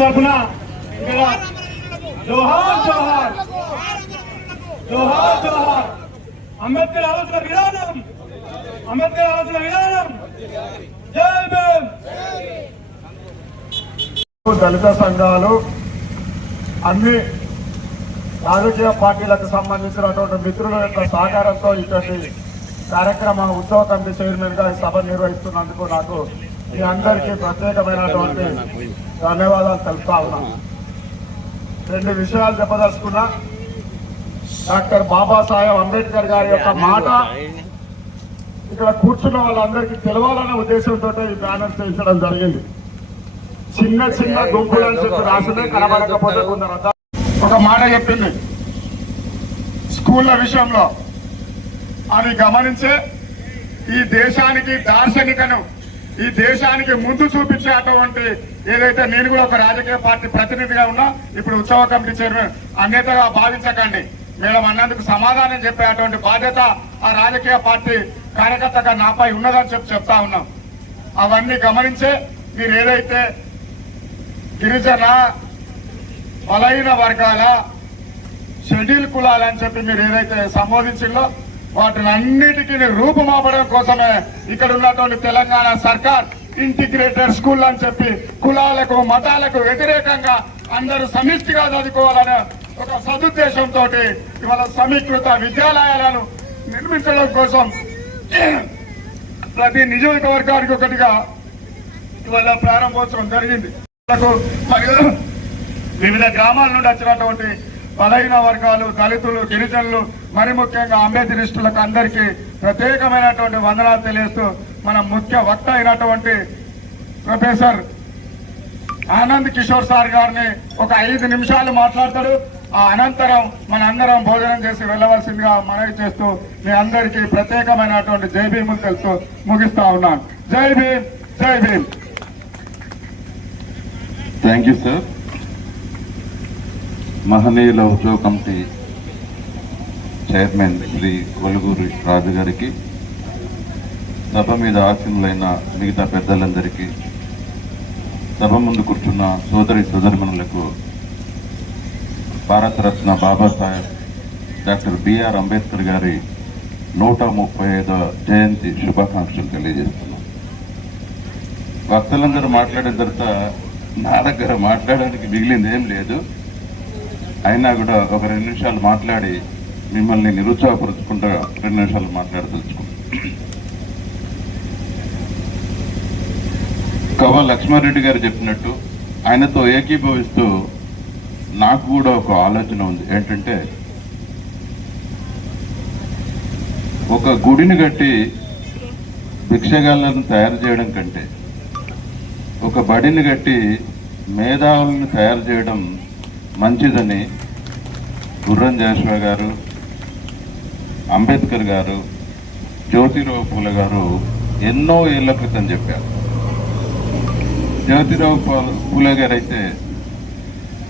తరఫున జోహార్ జోహార్ జోహార్ జోహార్ అంబేద్కర్ ఆలోచన విధానం, అంబేద్కర్ ఆలోచన విధానం. జై భీమ్. దళిత సంఘాలు అన్ని రాజకీయ పార్టీలకు సంబంధించినటువంటి మిత్రుల యొక్క సహకారంతో ఇటువంటి కార్యక్రమ ఉత్సవ కమిటీ చైర్మన్ గా సభ నిర్వహిస్తున్నందుకు నాకు మీ అందరికీ ప్రత్యేకమైనటువంటి ధన్యవాదాలు తెలుపుతా ఉన్నాను. రెండు విషయాలు చెప్పదలుచుకున్నా. డాక్టర్ బాబాసాహెబ్ అంబేద్కర్ గారి యొక్క మాట ఇక్కడ కూర్చున్న వాళ్ళందరికీ తెలవాలనే ఉద్దేశంతో ఈ బ్యానర్ చేయించడం జరిగింది. చిన్న చిన్న గుంపులని చెప్పి రాసులే కనబడకపోతే కొందరు ఒక మాట చెప్పింది స్కూళ్ళ విషయంలో. అది గమనించే ఈ దేశానికి దార్శనికను, ఈ దేశానికి ముందు చూపించేటువంటి ఏదైతే నేను కూడా ఒక రాజకీయ పార్టీ ప్రతినిధిగా ఉన్నా, ఇప్పుడు ఉత్సవ కమిటీ చైర్మన్ అన్యతగా భావించకండి. మేడం అన్నందుకు సమాధానం చెప్పేటువంటి బాధ్యత ఆ రాజకీయ పార్టీ కార్యకర్తగా నాపై ఉన్నదని చెప్తా ఉన్నాం. అవన్నీ గమనించే మీరు ఏదైతే గిరిజన బలహీన వర్గాల షెడ్యూల్ కులాలని చెప్పి మీరు ఏదైతే సంబోధించిందో వాటిని అన్నిటికీ రూపుమాపడం కోసమే ఇక్కడ ఉన్నటువంటి తెలంగాణ సర్కార్ ఇంటిగ్రేటెడ్ స్కూల్ అని చెప్పి కులాలకు మతాలకు వ్యతిరేకంగా అందరూ సమిష్టిగా చదువుకోవాలనే ఒక సదుద్దేశంతో ఇవాళ సమీకృత విద్యాలయాలను నిర్మించడం కోసం ప్రతి నియోజకవర్గానికి ఒకటిగా ఇవాళ ప్రారంభోత్సవం జరిగింది. వివిధ గ్రామాల నుండి వచ్చినటువంటి బలహీన వర్గాలు, దళితులు, గిరిజనులు, మరి ముఖ్యంగా అంబేద్కరిస్టులకు అందరికీ ప్రత్యేకమైనటువంటి వందనాలు తెలియజేస్తూ మన ముఖ్య వక్త అయినటువంటి ప్రొఫెసర్ ఆనంద్ కిషోర్ సార్ గారిని ఒక 5 నిమిషాలు మాట్లాడతాడు. ఆ అనంతరం మన అందరం భోజనం చేసి వెళ్లవలసిందిగా మనవి చేస్తూ మీ అందరికీ ప్రత్యేకమైనటువంటి జై భీములు తెలుస్తూ ముగిస్తా ఉన్నాను. జై భీమ్, జై భీమ్. Thank you sir. మహనీయుల ఉత్సవ కమిటీ చైర్మన్ శ్రీ కొలుగూరి రాజు గారికి, సభ మీద ఆసీనులైన మిగతా పెద్దలందరికీ, సభ ముందు కూర్చున్న సోదరిమణులకు భారతరత్న బాబాసాహెబ్ డాక్టర్ బిఆర్ అంబేద్కర్ గారి 135వ జయంతి శుభాకాంక్షలు తెలియజేస్తున్నాం. వక్తలందరూ మాట్లాడిన తర్వాత నా దగ్గర మాట్లాడడానికి మిగిలింది ఏం లేదు. అయినా కూడా ఒక 2 నిమిషాలు మాట్లాడి మిమ్మల్ని నిరుత్సాహపరుచుకుంటా 2 నిమిషాలు మాట్లాడదలుచుకుంటాం. కవ లక్ష్మారెడ్డి గారు చెప్పినట్టు ఆయనతో ఏకీభవిస్తూ నాకు కూడా ఒక ఆలోచన ఉంది. ఏంటంటే ఒక గుడిని కట్టి భిక్షగాళ్ళను తయారు చేయడం కంటే ఒక బడిని కట్టి మేధావులను తయారు చేయడం మంచిదని గుర్రం జాషువా గారు, అంబేద్కర్ గారు, జ్యోతిరావు పూలే గారు ఎన్నో ఏళ్ల క్రితం చెప్పారు. జ్యోతిరావు పూలే గారు అయితే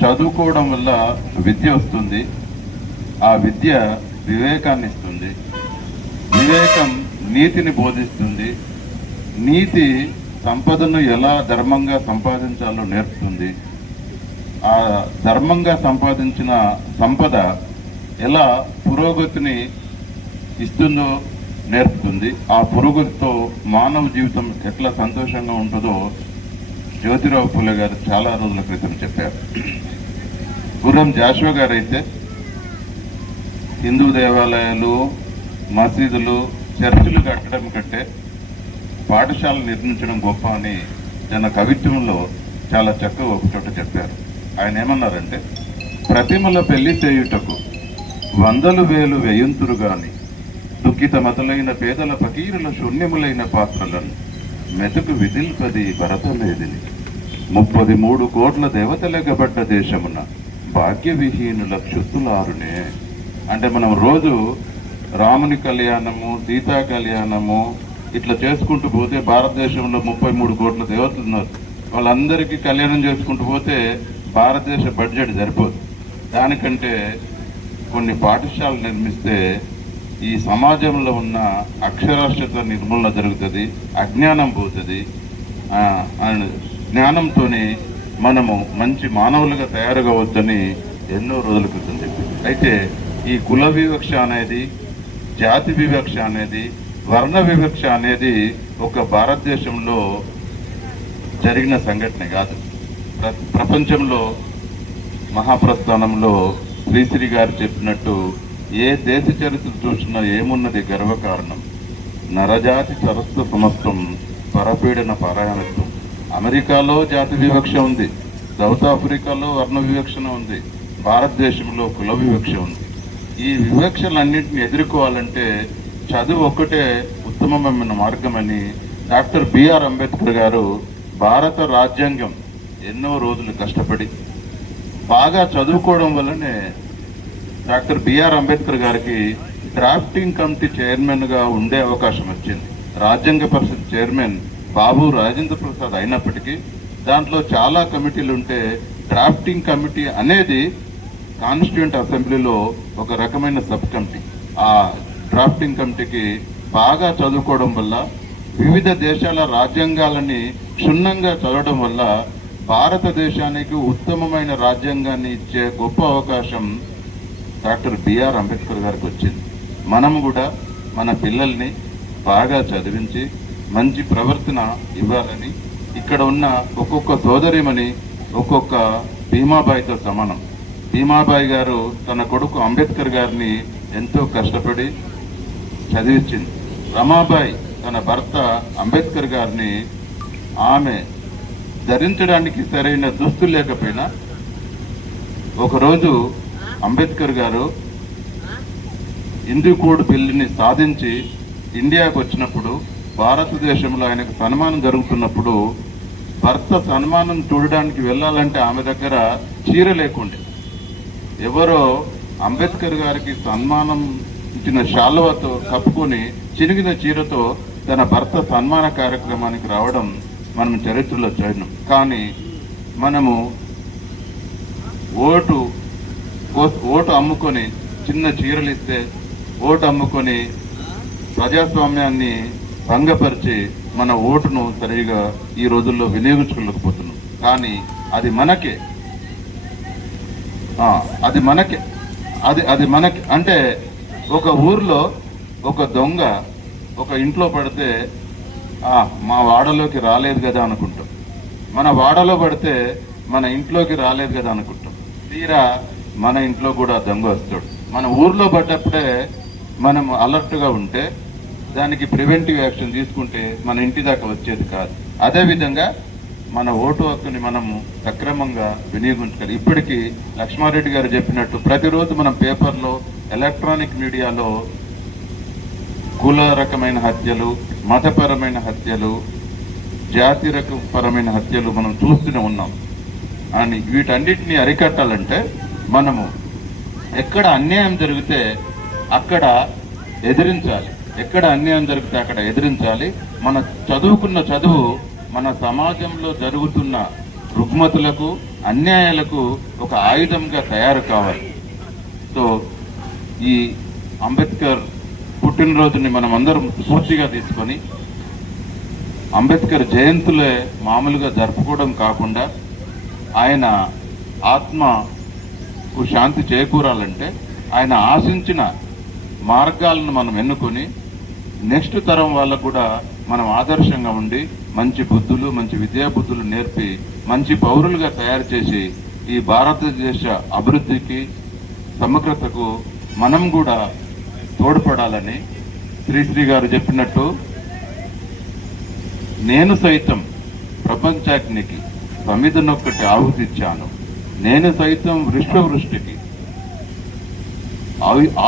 చదువుకోవడం వల్ల విద్య వస్తుంది, ఆ విద్య వివేకాన్ని ఇస్తుంది, వివేకం నీతిని బోధిస్తుంది, నీతి సంపదను ఎలా ధర్మంగా సంపాదించాలో నేర్పుతుంది, ఆ ధర్మంగా సంపాదించిన సంపద ఎలా పురోగతిని ఇస్తుందో నేర్పుతుంది, ఆ పురోగతితో మానవ జీవితం ఎట్లా సంతోషంగా ఉంటుందో జ్యోతిరావు పూలే గారు చాలా రోజుల క్రితం చెప్పారు. గుర్రం జాషువా గారు అయితే హిందూ దేవాలయాలు, మసీదులు, చర్చిలు కట్టడం కంటే పాఠశాలలు నిర్మించడం గొప్ప అని తన కవిత్వంలో చాలా చక్కగా ఒక చోట చెప్పారు. ఆయన ఏమన్నారంటే, ప్రతిమల పెళ్లి చేయుటకు 100,000 వ్యయంతురు గాని దుఃఖిత మతలైన పేదల ఫకీరుల శూన్యములైన పాత్రలను మెతుకు విధిల్పది భరతమేదిని 33 కోట్ల దేవతలెగబడ్డ దేశమున భాగ్య విహీనుల క్షుత్తులారునే. అంటే మనం రోజు రాముని కళ్యాణము, సీతా కళ్యాణము ఇట్లా చేసుకుంటూ పోతే భారతదేశంలో 33 కోట్ల దేవతలు ఉన్నారు. వాళ్ళందరికీ కళ్యాణం చేసుకుంటూ పోతే భారతదేశ బడ్జెట్ సరిపోదు. దానికంటే కొన్ని పాఠశాలలు నిర్మిస్తే ఈ సమాజంలో ఉన్న అక్షరాస్యత నిర్మూలన జరుగుతుంది, అజ్ఞానం పోతుంది, జ్ఞానంతోనే మనము మంచి మానవులుగా తయారు కావద్దని ఎన్నో రోజుల క్రితం చెప్పింది. అయితే ఈ కుల వివక్ష అనేది, జాతి వివక్ష అనేది, వర్ణ వివక్ష అనేది ఒక భారతదేశంలో జరిగిన సంఘటన కాదు. ప్రపంచంలో మహాప్రస్థానంలో శ్రీశ్రీ గారు చెప్పినట్టు ఏ దేశ చరిత్ర చూసినా ఏమున్నది గర్వకారణం, నరజాతి సరస్వ సమస్తం పరపీడన పారాయణత్వం. అమెరికాలో జాతి వివక్ష ఉంది, సౌత్ ఆఫ్రికాలో వర్ణ వివక్షణ ఉంది, భారతదేశంలో కుల వివక్ష ఉంది. ఈ వివక్షలన్నింటినీ ఎదుర్కోవాలంటే చదువు ఒక్కటే ఉత్తమమైన మార్గమని డాక్టర్ బిఆర్ అంబేద్కర్ గారు భారత రాజ్యాంగం ఎన్నో రోజులు కష్టపడి బాగా చదువుకోవడం వల్లనే డాక్టర్ బిఆర్ అంబేద్కర్ గారికి డ్రాఫ్టింగ్ కమిటీ చైర్మన్గా ఉండే అవకాశం వచ్చింది. రాజ్యాంగ పరిషత్ చైర్మన్ బాబు రాజేంద్ర ప్రసాద్ అయినప్పటికీ దాంట్లో చాలా కమిటీలు ఉంటే డ్రాఫ్టింగ్ కమిటీ అనేది కాన్స్టిట్యూంట్ అసెంబ్లీలో ఒక రకమైన సబ్ కమిటీ. ఆ డ్రాఫ్టింగ్ కమిటీకి బాగా చదువుకోవడం వల్ల, వివిధ దేశాల రాజ్యాంగాలని క్షుణ్ణంగా చదవడం వల్ల భారతదేశానికి ఉత్తమమైన రాజ్యాంగాన్ని ఇచ్చే గొప్ప అవకాశం డాక్టర్ బిఆర్ అంబేద్కర్ గారికి వచ్చింది. మనం కూడా మన పిల్లల్ని బాగా చదివించి మంచి ప్రవర్తన ఇవ్వాలని, ఇక్కడ ఉన్న ఒక్కొక్క సోదరిమని ఒక్కొక్క భీమాబాయితో సమానం. భీమాబాయి గారు తన కొడుకు అంబేద్కర్ గారిని ఎంతో కష్టపడి చదివించింది. రమాబాయి తన భర్త అంబేద్కర్ గారిని ఆమె ధరించడానికి సరైన దుస్తులు లేకపోయినా ఒకరోజు అంబేద్కర్ గారు హిందూ కోడ్ బిల్లుని సాధించి ఇండియాకు వచ్చినప్పుడు, భారతదేశంలో ఆయనకు సన్మానం జరుగుతున్నప్పుడు భర్త సన్మానం చూడడానికి వెళ్ళాలంటే ఆమె దగ్గర చీర లేకుండే. ఎవరో అంబేద్కర్ గారికి సన్మానం ఇచ్చిన శాలువతో కప్పుకొని చినిగిన చీరతో తన భర్త సన్మాన కార్యక్రమానికి రావడం మనం చరిత్రలో చూడడం. కానీ మనము ఓటు అమ్ముకొని, చిన్న చీరలు ఇస్తే ఓటు అమ్ముకొని ప్రజాస్వామ్యాన్ని భంగపరిచి మన ఓటును సరిగా ఈ రోజుల్లో వినియోగించుకోలేకపోతున్నాం. కానీ అది మనకే అంటే ఒక ఊర్లో ఒక దొంగ ఒక ఇంట్లో పడితే మా వాడలోకి రాలేదు కదా అనుకుంటాం, మన వాడలో పడితే మన ఇంట్లోకి రాలేదు కదా అనుకుంటాం. తీరా మన ఇంట్లో కూడా దొంగ వస్తాడు. మన ఊర్లో పడ్డప్పుడే మనం అలర్ట్గా ఉంటే, దానికి ప్రివెంటివ్ యాక్షన్ తీసుకుంటే మన ఇంటి దాకా వచ్చేది కాదు. అదేవిధంగా మన ఓటు హక్కుని మనము సక్రమంగా వినియోగించుకోవాలి. ఇప్పటికీ లక్ష్మారెడ్డి గారు చెప్పినట్టు ప్రతిరోజు మనం పేపర్లో, ఎలక్ట్రానిక్ మీడియాలో కుల రకమైన హత్యలు, మతపరమైన హత్యలు, జాతి రకపరమైన హత్యలు మనం చూస్తూనే ఉన్నాం. అని వీటన్నిటిని అరికట్టాలంటే మనము ఎక్కడ అన్యాయం జరిగితే అక్కడ ఎదిరించాలి, ఎక్కడ అన్యాయం జరిగితే అక్కడ ఎదిరించాలి. మన చదువుకున్న చదువు మన సమాజంలో జరుగుతున్న రుగ్మతులకు, అన్యాయాలకు ఒక ఆయుధంగా తయారు కావాలి. సో ఈ అంబేద్కర్ పుట్టినరోజుని మనం అందరం స్ఫూర్తిగా తీసుకొని అంబేద్కర్ జయంతులే మామూలుగా జరుపుకోవడం కాకుండా, ఆయన ఆత్మకు శాంతి చేకూరాలంటే ఆయన ఆశించిన మార్గాలను మనం ఎన్నుకొని నెక్స్ట్ తరం వాళ్ళకు కూడా మనం ఆదర్శంగా ఉండి మంచి బుద్ధులు, మంచి విద్యాబుద్ధులు నేర్పి మంచి పౌరులుగా తయారు చేసి ఈ భారతదేశ అభివృద్ధికి, సమగ్రతకు మనం కూడా తోడ్పడాలని శ్రీశ్రీ గారు చెప్పినట్టు, నేను సైతం ప్రపంచాగ్నికి సమిధనొక్కటి ఆహుతిచ్చాను, నేను సైతం విశ్వవృష్టికి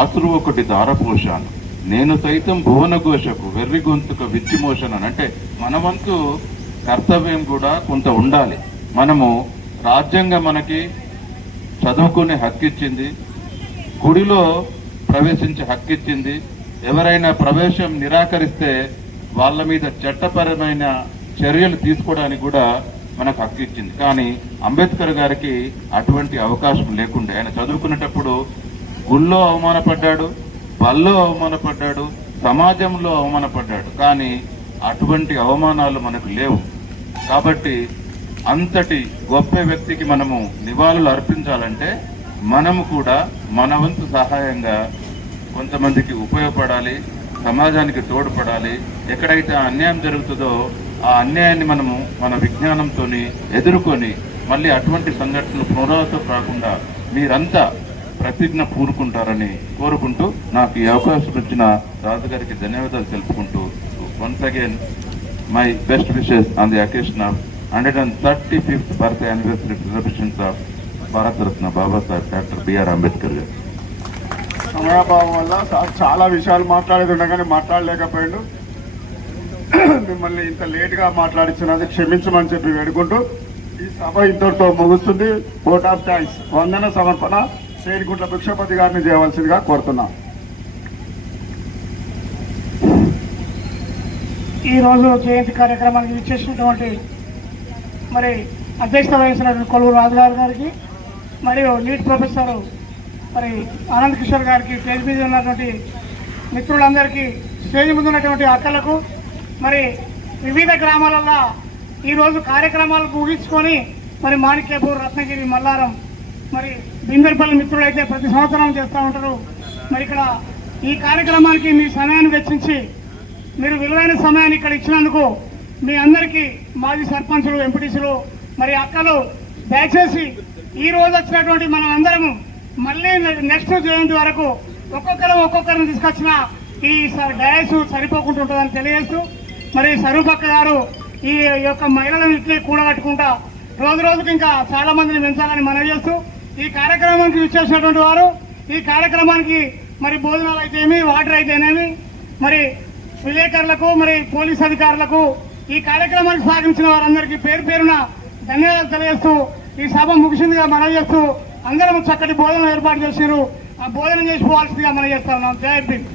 ఆసురు ఒకటి ధారపోషాను, నేను సైతం భువనఘోషకు వెర్రి గొంతుక విచ్చిమోషను. అంటే మన వంతు కర్తవ్యం కూడా కొంత ఉండాలి. మనము రాజ్యాంగం మనకి చదువుకునే హక్కు ఇచ్చింది, గుడిలో ప్రవేశించే హక్కు ఇచ్చింది. ఎవరైనా ప్రవేశం నిరాకరిస్తే వాళ్ళ మీద చట్టపరమైన చర్యలు తీసుకోవడానికి కూడా మనకు హక్కు ఇచ్చింది. కానీ అంబేద్కర్ గారికి అటువంటి అవకాశం లేకుండా ఆయన చదువుకునేటప్పుడు గుళ్ళో అవమానపడ్డాడు, బల్లో అవమానపడ్డాడు, సమాజంలో అవమానపడ్డాడు. కానీ అటువంటి అవమానాలు మనకు లేవు. కాబట్టి అంతటి గొప్ప వ్యక్తికి మనము నివాళులు అర్పించాలంటే మనము కూడా మన వంతు సహాయంగా కొంతమందికి ఉపయోగపడాలి, సమాజానికి తోడ్పడాలి. ఎక్కడైతే అన్యాయం జరుగుతుందో ఆ అన్యాయాన్ని మనము మన విజ్ఞానంతో ఎదుర్కొని మళ్ళీ అటువంటి సంఘటనలు పునరావృతం కాకుండా మీరంతా ప్రతిజ్ఞ పూనుకుంటారని కోరుకుంటూ నాకు ఈ అవకాశం ఇచ్చిన రాజుగారికి ధన్యవాదాలు తెలుపుకుంటూ once again my best wishes on the occasion of 135th birth anniversary celebrations of Bharat Ratna Babasaheb doctor BR Ambedkar గారు. సమయాభావం వల్ల సార్ చాలా విషయాలు మాట్లాడేది ఉండగానే మాట్లాడలేకపోయాడు. మిమ్మల్ని ఇంత లేట్గా మాట్లాడించినది క్షమించమని చెప్పి వేడుకుంటూ ఈ సభ ఇంతటితో ముగుస్తుంది. Coat of thanks. వందన సమర్పణ శ్రీగుంట్ల భిక్షపతి గారిని చేయవలసిందిగా కోరుతున్నాం. ఈరోజు జయంతి కార్యక్రమానికి ఇచ్చేసినటువంటి మరి అధ్యక్షత వహించినటువంటి కొలువు రాజుగారు గారికి మరియు లీడ్ ప్రొఫెసర్ మరి ఆనంద్ కిషోర్ గారికి, స్టేజ్ మీద ఉన్నటువంటి మిత్రులందరికీ, స్టేజ్ ముందు ఉన్నటువంటి అక్కలకు, మరి వివిధ గ్రామాలలో ఈరోజు కార్యక్రమాలు ముగించుకొని మరి మాణిక్యపూర్, రత్నగిరి, మల్లారం, మరి బిందర్పల్లి మిత్రులైతే ప్రతి సంవత్సరం చేస్తూ ఉంటారు. మరి ఇక్కడ ఈ కార్యక్రమానికి మీ సమయాన్ని వెచ్చించి మీరు విలువైన సమయాన్ని ఇక్కడ ఇచ్చినందుకు మీ అందరికీ మాజీ సర్పంచులు, ఎంపీటీసీలు, మరి అక్కలు, దయచేసి ఈ రోజు వచ్చినటువంటి మనం అందరము మళ్ళీ నెక్స్ట్ జయంతి వరకు ఒక్కొక్కరిని తీసుకొచ్చిన ఈ డయాస్ సరిపోకుంటుంటుందని తెలియజేస్తూ, మరి సరూపక్క గారు ఈ యొక్క మహిళలను ఇట్లే కూడగట్టుకుంటా రోజు రోజుకి ఇంకా చాలా మందిని పెంచాలని మనవి చేస్తూ, ఈ కార్యక్రమానికి విచ్చేసినటువంటి వారు, ఈ కార్యక్రమానికి మరి భోజనాలు అయితేనేమి, వాటర్ అయితేనేమి, మరి విలేకరులకు, మరి పోలీస్ అధికారులకు, ఈ కార్యక్రమానికి సాగించిన వారందరికీ పేరు పేరున ధన్యవాదాలు తెలియజేస్తూ ఈ సభ ముగిసిందిగా మనవి చేస్తూ అందరం చక్కటి భోజనం ఏర్పాటు చేశారు. ఆ భోజనం చేసి పోవాల్సిందిగా మనం చేస్తా ఉన్నాం. జై భీమ్.